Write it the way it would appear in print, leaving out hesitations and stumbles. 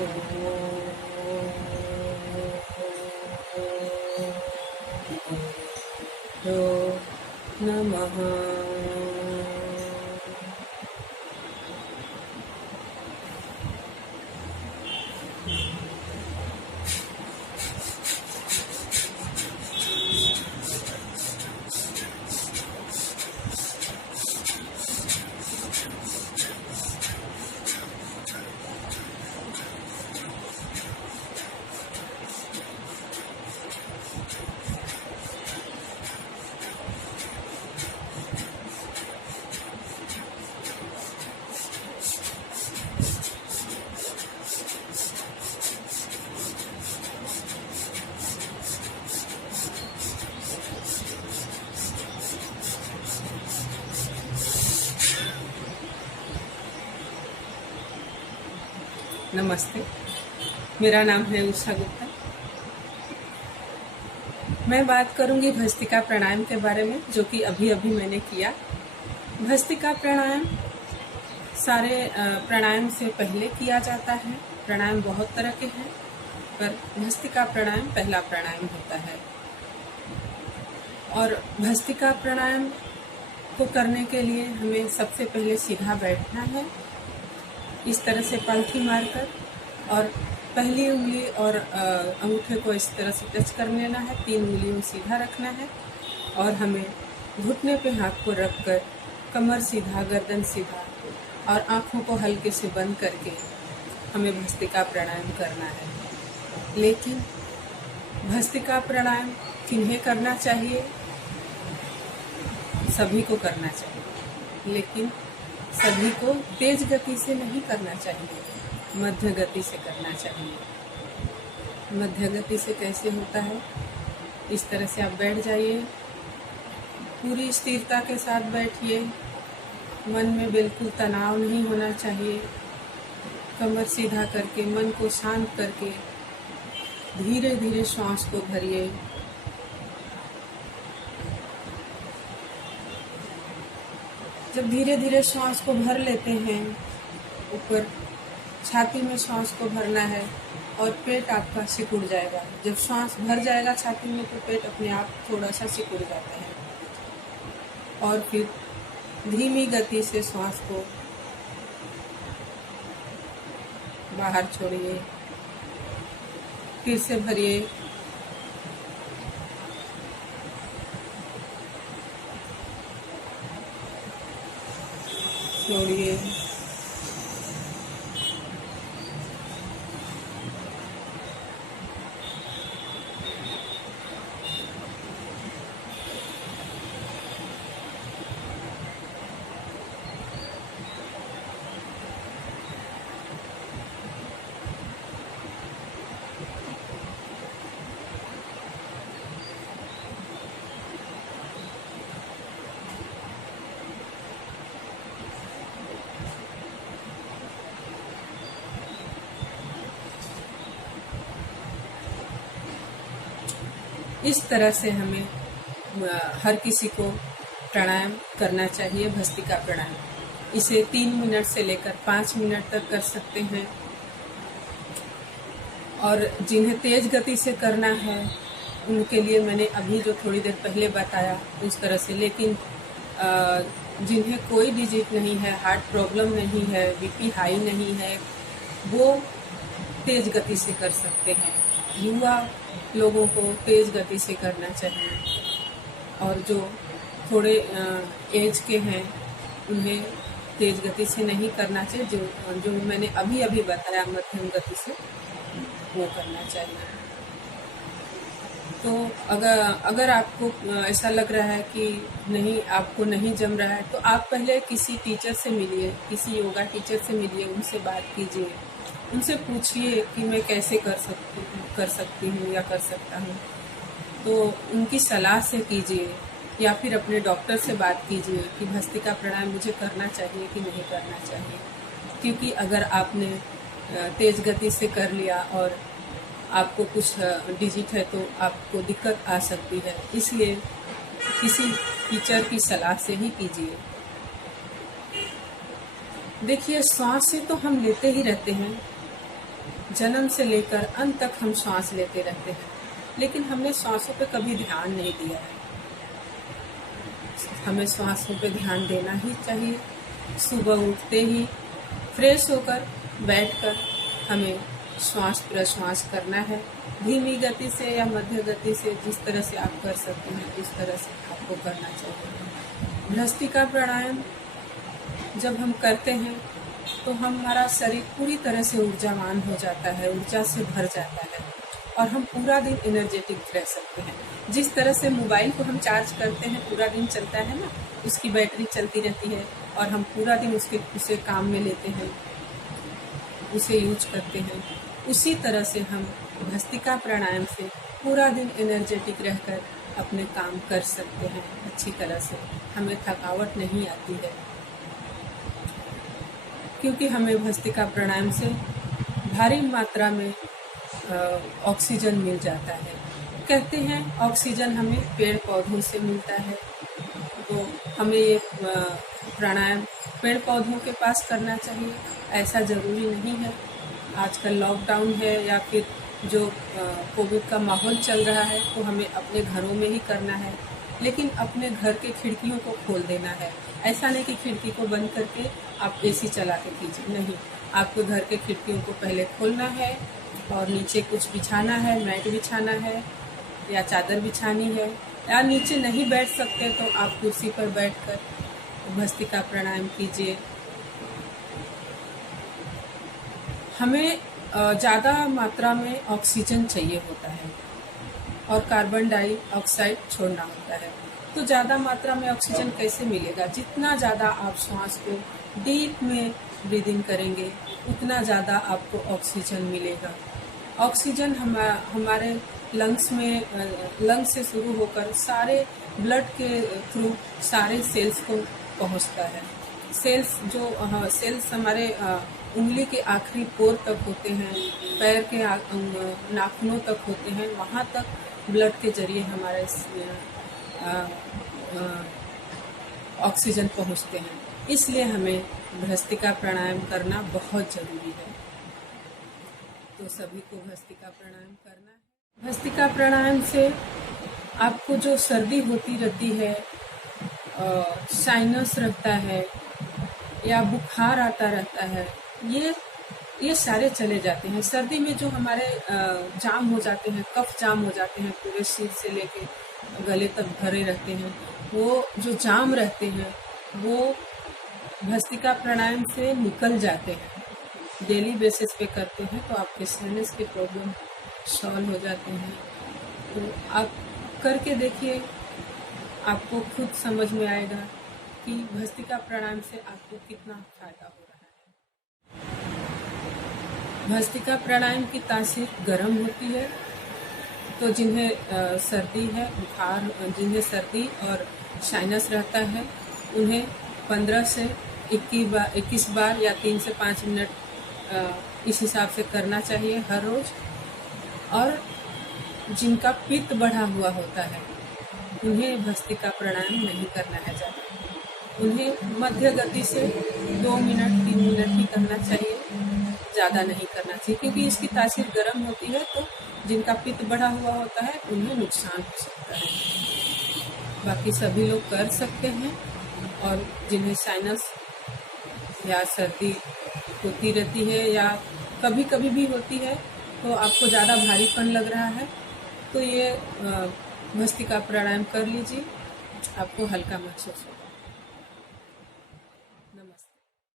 गुरुभ्यो नमः। नमस्ते, मेरा नाम है उषा गुप्ता। मैं बात करूंगी भस्त्रिका प्राणायाम के बारे में, जो कि अभी मैंने किया। भस्त्रिका प्राणायाम सारे प्राणायाम से पहले किया जाता है। प्राणायाम बहुत तरह के हैं, पर भस्त्रिका प्राणायाम पहला प्राणायाम होता है। और भस्त्रिका प्राणायाम को करने के लिए हमें सबसे पहले सीधा बैठना है, इस तरह से पलथी मारकर, और पहली उंगली और अंगूठे को इस तरह से टच कर लेना है। 3 उंगलियों सीधा रखना है और हमें घुटने पे हाथ को रखकर कमर सीधा, गर्दन सीधा और आँखों को हल्के से बंद करके हमें भस्त्रिका प्राणायाम करना है। लेकिन भस्त्रिका प्राणायाम किन्हें करना चाहिए? सभी को करना चाहिए, लेकिन सभी को तेज गति से नहीं करना चाहिए, मध्य गति से करना चाहिए। मध्य गति से कैसे होता है? इस तरह से आप बैठ जाइए, पूरी स्थिरता के साथ बैठिए, मन में बिल्कुल तनाव नहीं होना चाहिए। कमर सीधा करके, मन को शांत करके धीरे धीरे श्वास को भरिए। जब धीरे धीरे श्वास को भर लेते हैं, ऊपर छाती में श्वास को भरना है और पेट आपका सिकुड़ जाएगा। जब श्वास भर जाएगा छाती में, तो पेट अपने आप थोड़ा सा सिकुड़ जाता है। और फिर धीमी गति से श्वास को बाहर छोड़िए, फिर से भरिए। छोड़िए। इस तरह से हमें हर किसी को प्राणायाम करना चाहिए, भस्त्रिका प्राणायाम। इसे 3 मिनट से लेकर 5 मिनट तक कर सकते हैं। और जिन्हें तेज गति से करना है, उनके लिए मैंने अभी जो थोड़ी देर पहले बताया उस तरह से। लेकिन जिन्हें कोई डिजीज नहीं है, हार्ट प्रॉब्लम नहीं है, बीपी हाई नहीं है, वो तेज गति से कर सकते हैं। युवा लोगों को तेज गति से करना चाहिए, और जो थोड़े एज के हैं उन्हें तेज गति से नहीं करना चाहिए। जो मैंने अभी बताया मध्यम गति से वो करना चाहिए। तो अगर आपको ऐसा लग रहा है कि नहीं, आपको नहीं जम रहा है, तो आप पहले किसी टीचर से मिलिए, किसी योगा टीचर से मिलिए, उनसे बात कीजिए, उनसे पूछिए कि मैं कैसे कर सकती हूँ या कर सकता हूँ। तो उनकी सलाह से कीजिए, या फिर अपने डॉक्टर से बात कीजिए कि भस्त्रिका प्राणायाम मुझे करना चाहिए कि नहीं करना चाहिए। क्योंकि अगर आपने तेज गति से कर लिया और आपको कुछ डिजीट है, तो आपको दिक्कत आ सकती है। इसलिए किसी टीचर की सलाह से ही कीजिए। देखिए, श्वास से तो हम लेते ही रहते हैं, जन्म से लेकर अंत तक हम श्वास लेते रहते हैं, लेकिन हमने श्वासों पे कभी ध्यान नहीं दिया है। हमें श्वासों पे ध्यान देना ही चाहिए। सुबह उठते ही फ्रेश होकर बैठकर हमें श्वास प्रश्वास करना है, धीमी गति से या मध्य गति से, जिस तरह से आप कर सकते हैं उस तरह से आपको करना चाहिए। भस्त्रिका प्राणायाम जब हम करते हैं तो हमारा शरीर पूरी तरह से ऊर्जावान हो जाता है, ऊर्जा से भर जाता है और हम पूरा दिन एनर्जेटिक रह सकते हैं। जिस तरह से मोबाइल को हम चार्ज करते हैं, पूरा दिन चलता है ना, उसकी बैटरी चलती रहती है और हम पूरा दिन उसे काम में लेते हैं, उसे यूज करते हैं। उसी तरह से हम भस्त्रिका प्राणायाम से पूरा दिन एनर्जेटिक रहकर अपने काम कर सकते हैं अच्छी तरह से। हमें थकावट नहीं आती है, क्योंकि हमें भस्त्रिका प्राणायाम से भारी मात्रा में ऑक्सीजन मिल जाता है। कहते हैं ऑक्सीजन हमें पेड़ पौधों से मिलता है, तो हमें ये प्राणायाम पेड़ पौधों के पास करना चाहिए, ऐसा ज़रूरी नहीं है। आजकल लॉकडाउन है या फिर जो कोविड का माहौल चल रहा है, तो हमें अपने घरों में ही करना है, लेकिन अपने घर के खिड़कियों को खोल देना है। ऐसा नहीं कि खिड़की को बंद करके आप एसी चला के कीजिए, नहीं, आपको घर के खिड़कियों को पहले खोलना है और नीचे कुछ बिछाना है, मैट बिछाना है या चादर बिछानी है, या नीचे नहीं बैठ सकते तो आप कुर्सी पर बैठकर भस्त्रिका प्राणायाम कीजिए। हमें ज़्यादा मात्रा में ऑक्सीजन चाहिए होता है और कार्बन डाइऑक्साइड छोड़ना होता है, तो ज़्यादा मात्रा में ऑक्सीजन कैसे मिलेगा? जितना ज़्यादा आप श्वास को डीप में ब्रीदिंग करेंगे, उतना ज़्यादा आपको ऑक्सीजन मिलेगा। ऑक्सीजन हमारे लंग्स में, लंग्स से शुरू होकर सारे ब्लड के थ्रू सारे सेल्स को पहुंचता है। सेल्स हमारे उंगली के आखिरी पोर तक होते हैं, पैर के नाखूनों तक होते हैं, वहाँ तक ब्लड के जरिए हमारे ऑक्सीजन पहुँचते हैं। इसलिए हमें भस्त्रिका प्राणायाम करना बहुत ज़रूरी है। तो सभी को भस्त्रिका प्राणायाम करना है। भस्त्रिका प्राणायाम से आपको जो सर्दी होती रहती है, साइनस रहता है या बुखार आता रहता है, ये सारे चले जाते हैं। सर्दी में जो हमारे जाम हो जाते हैं, कफ जाम हो जाते हैं, पूरे सिर से लेके गले तक भरे रहते हैं, वो जो जाम रहते हैं वो भस्त्रिका प्राणायाम से निकल जाते हैं। डेली बेसिस पे करते हैं तो आपके साइनस के प्रॉब्लम सॉल्व हो जाते हैं। तो आप करके देखिए, आपको खुद समझ में आएगा कि भस्त्रिका प्राणायाम से आपको कितना फायदा हो रहा है। भस्त्रिका प्राणायाम की तासीर गर्म होती है, तो जिन्हें सर्दी है, बुखार, जिन्हें सर्दी और साइनस रहता है, उन्हें 15 से 21 बार या 3 से 5 मिनट इस हिसाब से करना चाहिए हर रोज। और जिनका पित्त बढ़ा हुआ होता है उन्हें भस्त्रिका प्राणायाम नहीं करना है ज़्यादा, उन्हें मध्य गति से 2 मिनट 3 मिनट ही करना चाहिए, ज़्यादा नहीं करना चाहिए, क्योंकि इसकी तासीर गर्म होती है, तो जिनका पित्त बढ़ा हुआ होता है उन्हें नुकसान हो सकता है। बाकी सभी लोग कर सकते हैं, और जिन्हें साइनस या सर्दी होती रहती है या कभी कभी भी होती है, तो आपको ज़्यादा भारीपन लग रहा है, तो ये भस्त्रिका प्राणायाम कर लीजिए, आपको हल्का महसूस होगा।